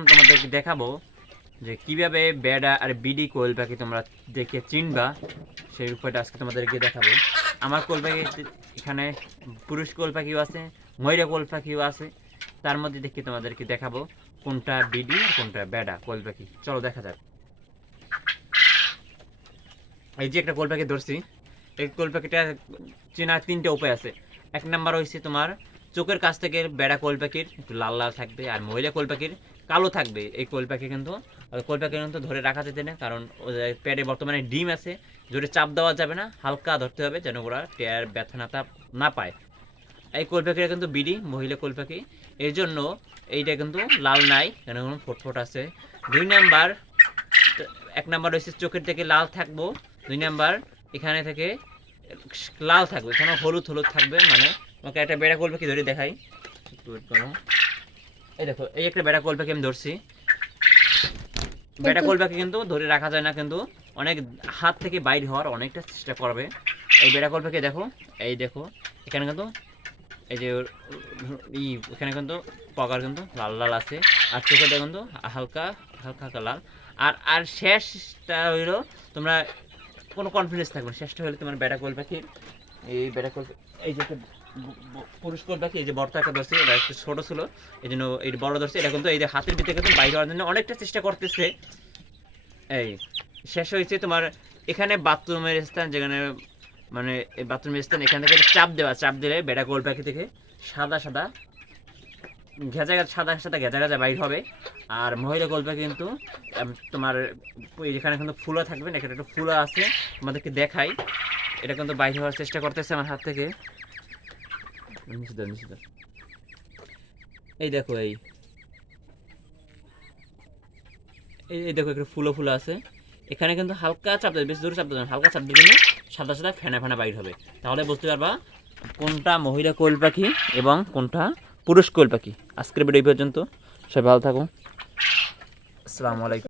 এখন তোমাদেরকে দেখাবো যে কীভাবে বেডা আর বিডি কোয়েল পাখি তোমরা দেখে চিনবা, সেই উপায়টা আজকে তোমাদেরকে দেখাবো। আমার কোয়েল পাখি এখানে পুরুষ কোয়েল পাখিও আছে, ময়রা কোয়েল পাখিও আছে। তার মধ্যে দেখে তোমাদেরকে দেখাবো কোনটা বিডি আর কোনটা বেডা কোয়েল পাখি। চলো দেখা যাক। এই যে একটা কোয়েল পাখি ধরছি, এই কোয়েল পাখিটা চেনার তিনটে উপায় আছে। এক নাম্বার হয়েছে তোমার চোখের কাছ থেকে বেড়া কোয়েল পাখির একটু লাল লাল থাকবে আর মহিলা কোয়েল পাখির কালো থাকবে এই কোয়েল পাখি কিন্তু। কোয়েল পাখি কিন্তু ধরে রাখা যেতে না কারণ পেটে বর্তমানে ডিম আছে, জোরে চাপ দেওয়া যাবে না, হালকা ধরতে হবে যেন ওরা টেয়ার ব্যথা না পায়। এই কোয়েল পাখিটা কিন্তু বিডি, মহিলা কোয়েল পাখি। এর জন্য এইটা কিন্তু লাল নাই, কেন ফোটফোট আছে। দুই নাম্বার, এক নাম্বার হচ্ছে চোখের থেকে লাল থাকব। দুই নাম্বার, এখানে থেকে লাল থাকবে এখানে হলুদ হলুদ থাকবে মানে তোমাকে একটা বেড়া কোল পাখি ধরে দেখাই। এই দেখো এই একটা বেড়া কোল পাখি আমি ধরছি। বেড়া কোল পাখি কিন্তু ধরে রাখা যায় না কিন্তু অনেক হাত থেকে বাইর হওয়ার অনেকটা চেষ্টা করবে। এই বেড়া কোল পাখি দেখো এই দেখো এখানে কিন্তু এই যে ই এখানে কিন্তু পকার কিন্তু লাল লাল আছে আর চোখেটা কিন্তু হালকা হালকা হালকা লাল। আর আর শেষটা হইল তোমরা কোনো কনফিডেন্স থাকবে। শেষটা হলে তোমার বেটা কোল পাখি এই বেটা কোল, এই যে পুরুষ কোল পাখি এই যে বড়টা একটা ধরছে, এটা একটু ছোট ছিল, এই জন্য এই বড় ধরছে, এটা কিন্তু এই যে হাতের ভিতরে কিন্তু বাইরে হওয়ার জন্য অনেকটা চেষ্টা করতেছে এই, শেষ হয়েছে তোমার এখানে বাথরুমের স্থান, যেখানে মানে বাথরুমের স্থান, এখান থেকে চাপ দেওয়া, চাপ দিলে বেটা কোল পাখি থেকে সাদা সাদা ঘেঁচা সাদা সাদা ঘেঁচা ঘেঁচা বাইর হবে। আর মহিলা কোল পাখি কিন্তু তোমার যেখানে কিন্তু ফুলো থাকবে না, এখানে একটা ফুলো আছে আমাদেরকে দেখাই। এটা কিন্তু বাইর হওয়ার চেষ্টা করতেছে আমার হাত থেকে। এই দেখো, এই। এই- দেখো একটা ফুলো ফুলো আছে। এখানে কিন্তু হালকা চাপ দেবে, বেশি জোরে চাপ দেবে হালকা চাপ দিলে সাদা সাদা ফেনা ফেনা বাইর হবে। তাহলে বুঝতে পারবা কোনটা মহিলা কোয়েল পাখি এবং কোনটা পুরুষ কোয়েল পাখি। আজকের ভিডিও পর্যন্ত। সবাই ভালো থাকুন। আসসালামু আলাইকুম।